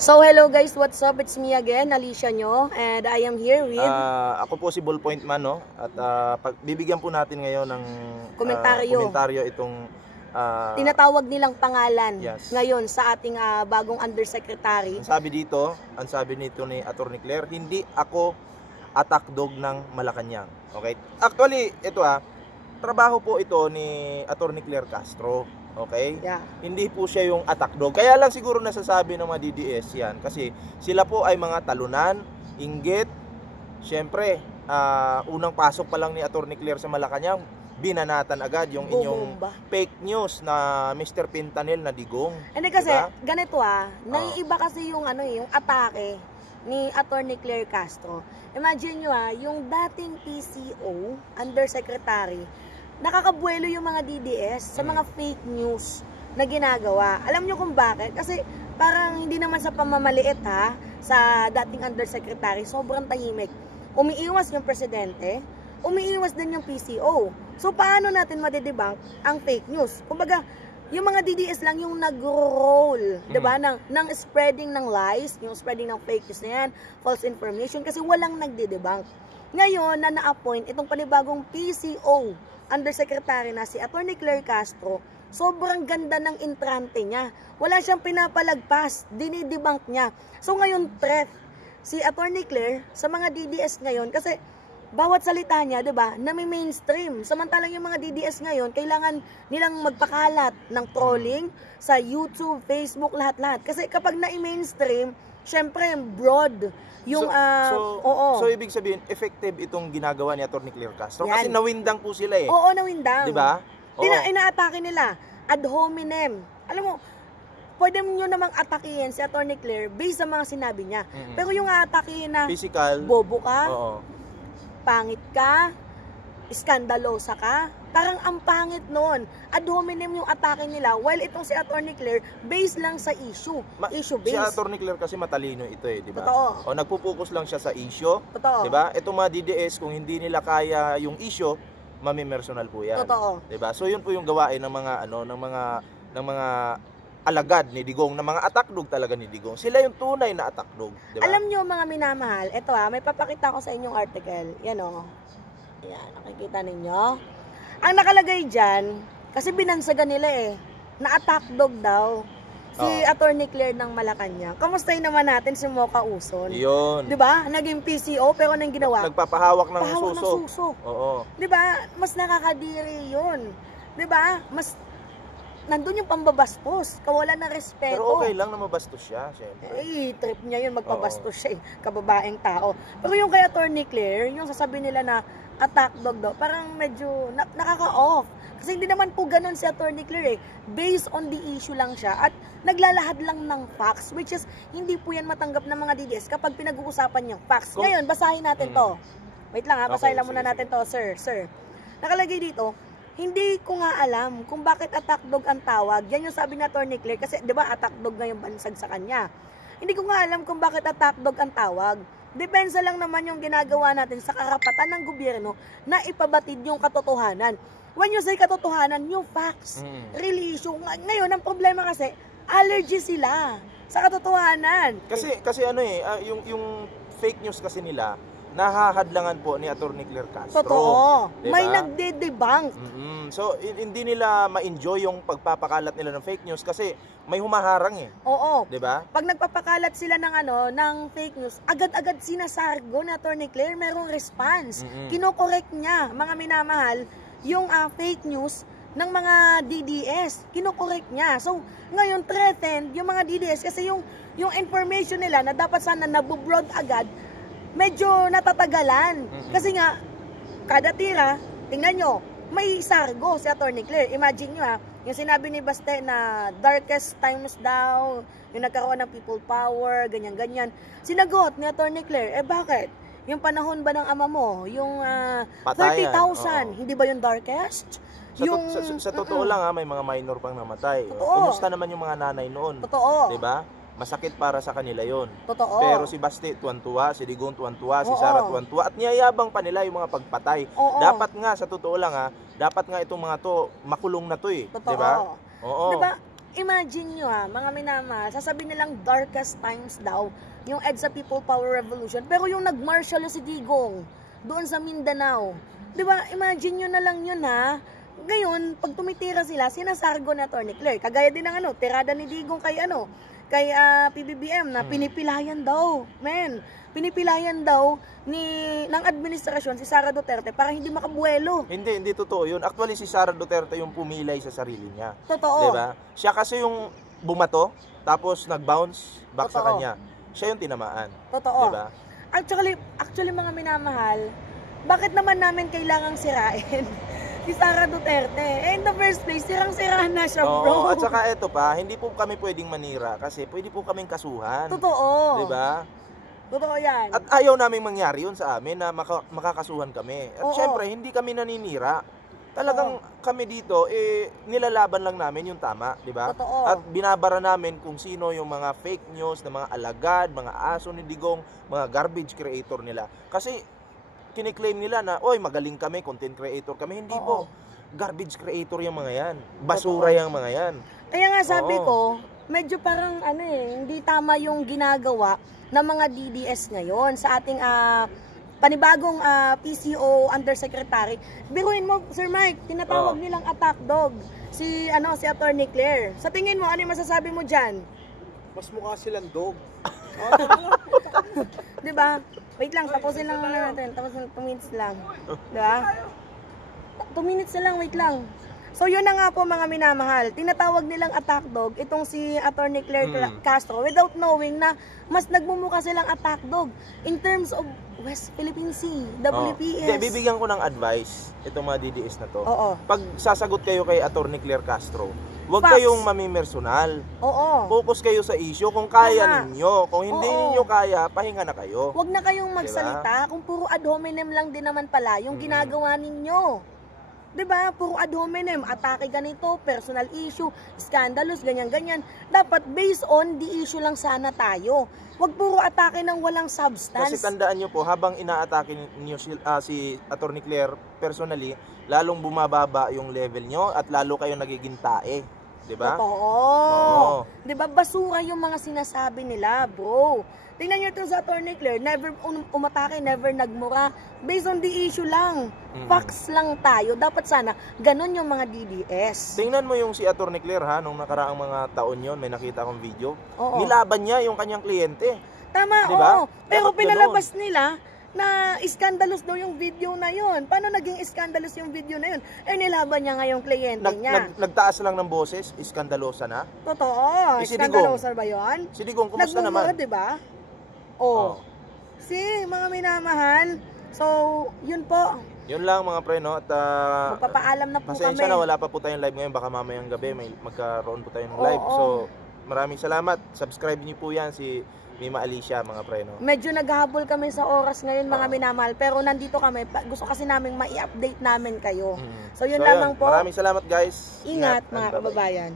So hello guys, what's up? It's me again, Alicia nyo, and I am here with ako po si Ballpoint Man, no? At bibigyan po natin ngayon ng komentaryo itong tinatawag nilang pangalan yes, ngayon sa ating bagong undersecretary. Ang sabi nito ni Atty. Claire, hindi ako attack dog ng Malacanang. Okay? Actually, ito trabaho po ito ni Atty. Claire Castro. Okay? Yeah. Hindi po siya yung attack dog. Kaya lang siguro nasasabi ng mga DDS yan. Kasi sila po ay mga talunan, inggit. Siyempre, unang pasok pa lang ni Atty. Claire sa Malacanang, binanatan agad yung inyong fake news na Mr. Pintanil na digong. Hindi kasi, diba? Ganito naiiba kasi yung, yung atake ni Atty. Claire Castro. Imagine nyo yung dating PCO, undersecretary, nakakabuelo yung mga DDS sa mga fake news na ginagawa. Alam nyo kung bakit? Kasi parang hindi naman sa pamamaliit sa dating undersecretary, sobrang tahimik. Umiiwas yung presidente, umiiwas din yung PCO. So paano natin madedebunk ang fake news? Kumbaga, yung mga DDS lang yung nag-roll, diba? Ng spreading ng lies, yung spreading ng fake news na yan, false information, kasi walang nagde-debunk. Ngayon, na na-appoint itong panibagong PCO, undersecretary na si Atty. Claire Castro, sobrang ganda ng entrante niya. Wala siyang pinapalagpas, dinidebunk niya. So ngayon, threat si Atty. Claire sa mga DDS ngayon kasi bawat salita niya, 'di ba, na may mainstream. Samantalang yung mga DDS ngayon, kailangan nilang magpakalat ng trolling sa YouTube, Facebook, lahat-lahat. Kasi kapag na-mainstream, syempre broad yung So ibig sabihin effective itong ginagawa ni Atty. Claire Castro. Yan. Kasi nawindang po sila Oo, nawindang. 'Di ba? Inaatake nila ad hominem. Alam mo, pwede nyo namang atakihin si Atty. Claire based sa mga sinabi niya. Pero yung aatakihin na physical, bobo ka, pangit ka, iskandalosa ka, parang ang pangit nun. Ad hominem yung atake nila, while itong si Atty. Claire, based lang sa issue. Issue based. Si Atty. Claire kasi matalino ito di ba? Totoo. O nagpo-focus lang siya sa issue. Totoo. Di ba? Itong mga DDS, kung hindi nila kaya yung issue, mamimersonal po yan. Totoo. Di ba? So yun po yung gawain ng mga ng mga alagad ni Digong, na mga attack dog talaga ni Digong. Sila yung tunay na attack dog, di ba? Alam nyo mga minamahal, ito may papakita ko sa inyong article. Yan Yan, nakikita ninyo. Ang nakalagay dyan, kasi binansagan nila na attack dog daw si Atty. Claire ng Malacanang. Kamustahin naman natin si Mocha Uson. Yun. 'Di ba? Naging PCO pero anong ginawa? Nagpapahawak ng suso. Oo. 'Di ba? Mas nakakadiri 'yun. 'Di ba? Mas nandun yung pambabastos, kawalan ng respeto. Pero okay lang na mabastos siya, syempre. Trip niya yun, magpabastos siya kababaeng tao. Pero yung kay Atty. Claire, yung sasabihin nila na attack dog daw, parang medyo nakaka-off. Kasi hindi naman po ganun si Atty. Claire Based on the issue lang siya at naglalahad lang ng facts, which is hindi po yan matanggap ng mga DDS kapag pinag-uusapan yung facts. Ngayon, basahin natin to. Wait lang basahin lang muna natin to, sir. Nakalagay dito, hindi ko nga alam kung bakit attack dog ang tawag. Yan yung sabi ni Atty. Claire kasi 'di ba attack dog nga yung bansag sa kanya. Hindi ko nga alam kung bakit attack dog ang tawag. Depensa lang naman yung ginagawa natin sa karapatan ng gobyerno na ipabatid yung katotohanan. When you say katotohanan, yung facts, really issue. Ngayon, ang problema kasi, allergy sila sa katotohanan. Kasi yung fake news kasi nila, nahahadlangan po ni Atty. Claire Castro. Totoo. Diba? May nagde-debunk. So, hindi nila ma-enjoy yung pagpapakalat nila ng fake news kasi may humaharang Oo. Diba? Pag nagpapakalat sila ng ng fake news, agad-agad sinasargo ni Atty. Claire, merong response. Kino-correct niya, mga minamahal, yung fake news ng mga DDS. Kino-correct niya. So, ngayon threatened yung mga DDS kasi yung information nila na dapat sana nabubroad agad, medyo natatagalan. Kasi nga, kada tira, tingnan nyo, may sargo si Atty. Claire. Imagine nyo yung sinabi ni Baste na darkest times daw, yung nagkaroon ng people power, ganyan-ganyan. Sinagot ni Atty. Claire, bakit? Yung panahon ba ng ama mo, yung 30,000, hindi ba yung darkest? Sa totoo lang may mga minor pang namatay. Totoo. Kumusta naman yung mga nanay noon? Totoo. Diba? Masakit para sa kanila yon. Totoo. Pero si Basti tuwan-tuwa, si Digong tuwan-tuwa, si Sara tuwan-tuwa, at niyayabang pa nila yung mga pagpatay. Dapat nga, sa totoo lang dapat nga itong mga to makulong na to Totoo. Diba? Oo. Diba? imagine nyo mga minamahal, sasabihin nilang darkest times daw, yung EDSA People Power Revolution, pero yung nag-martial si Digong, doon sa Mindanao. Diba, imagine nyo na lang yun Ngayon, pag tumitira sila, sinasargo na Atty. Claire. Kagaya din ng tirada ni Digong kay PBBM na pinipilayan daw. Pinipilayan daw ng administrasyon si Sara Duterte para hindi makabuelo. Hindi totoo yun. Actually, si Sara Duterte yung pumilay sa sarili niya. Totoo. Diba? Siya kasi yung bumato, tapos nag-bounce back sa Totoo. kanya. Siya yung tinamaan. Totoo. Diba? Actually mga minamahal, bakit naman namin kailangang sirain si Sara Duterte? In the first place, sirang-sira na siya, bro. At saka ito pa, hindi po kami pwedeng manira kasi pwede po kaming kasuhan. Totoo. Diba? Totoo yan. At ayaw naming mangyari yun sa amin na makakasuhan kami. At Oo. syempre, hindi kami naninira. Talagang kami dito, nilalaban lang namin yung tama, di ba? Totoo. At binabara namin kung sino yung mga fake news na mga alagad, mga aso ni Digong, mga garbage creator nila. Kasi kiniklaim nila na, oy, magaling kami, content creator kami. Hindi po. Garbage creator yung mga yan. Basura yung mga yan. Kaya nga sabi ko, medyo parang hindi tama yung ginagawa ng mga DDS ngayon sa ating panibagong PCO Undersecretary. Biruin mo, Sir Mike, tinatawag nilang attack dog si Atty. Claire. Sa tingin mo, ano yung masasabi mo diyan? Mas mukha silang dog. 'Di ba? Wait lang, tapusin lang natin. Tapusin 2 minutes lang. 'Di ba? 2 minutes na lang, wait lang. So yun na nga po mga minamahal, tinatawag nilang attack dog itong si Atty. Claire Castro without knowing na mas nagmumukha silang attack dog in terms of West Philippine Sea, WPS. Bibigyan ko ng advice itong mga DDS na to. Oo. Pag sasagot kayo kay Atty. Claire Castro, huwag Facts. kayong mamimersonal. Oo. Focus kayo sa issue kung kaya Tama. ninyo. Kung hindi ninyo kaya, pahinga na kayo. Huwag na kayong magsalita kung puro ad hominem lang din naman pala yung ginagawa ninyo. 'Di ba? Puro ad hominem, atake ganito, personal issue, scandalous, ganyan-ganyan. Dapat based on the issue lang sana tayo. Huwag puro atake ng walang substance. Kasi tandaan nyo po, habang inaatake niyo si Atty. Claire personally, lalong bumababa yung level nyo at lalo kayo nagiging tae. 'Di ba? Oo. 'Di ba basura yung mga sinasabi nila, bro. Tingnan niyo ito sa Atty. Claire, never umatake, never nagmura. Based on the issue lang. Facts lang tayo. Dapat sana ganun yung mga DDS. Tingnan mo yung si Atty. Claire nung nakaraang mga taon yon, may nakita akong video. Oo. Nilaban niya yung kanyang kliyente. Tama, Diba? oo. Pero Dapat pinalabas nila na scandalous daw yung video na yun. Paano naging scandalous yung video na yun? Nilaban niya nga yung kliyente niya. Nagtaas lang ng boses, iskandalosa na. Totoo. Si Scandalosa ba yun? Si Digong, kumusta Nagmumura, naman? diba? Si mga minamahal. So, yun po. Yun lang mga pre, no? At Magpapaalam na po pasensya kami. na, wala pa po tayong live ngayon. Baka mamayang gabi magkaroon po tayo ng live. Oo. So, maraming salamat. Subscribe niyo po yan si Mima Alicia, mga pre, no? Medyo naghahabol kami sa oras ngayon mga minamahal. Pero nandito kami. Gusto kasi namin mai-update namin kayo. So, yun lamang po. Maraming salamat guys. Ingat and mga bye-bye. kababayan.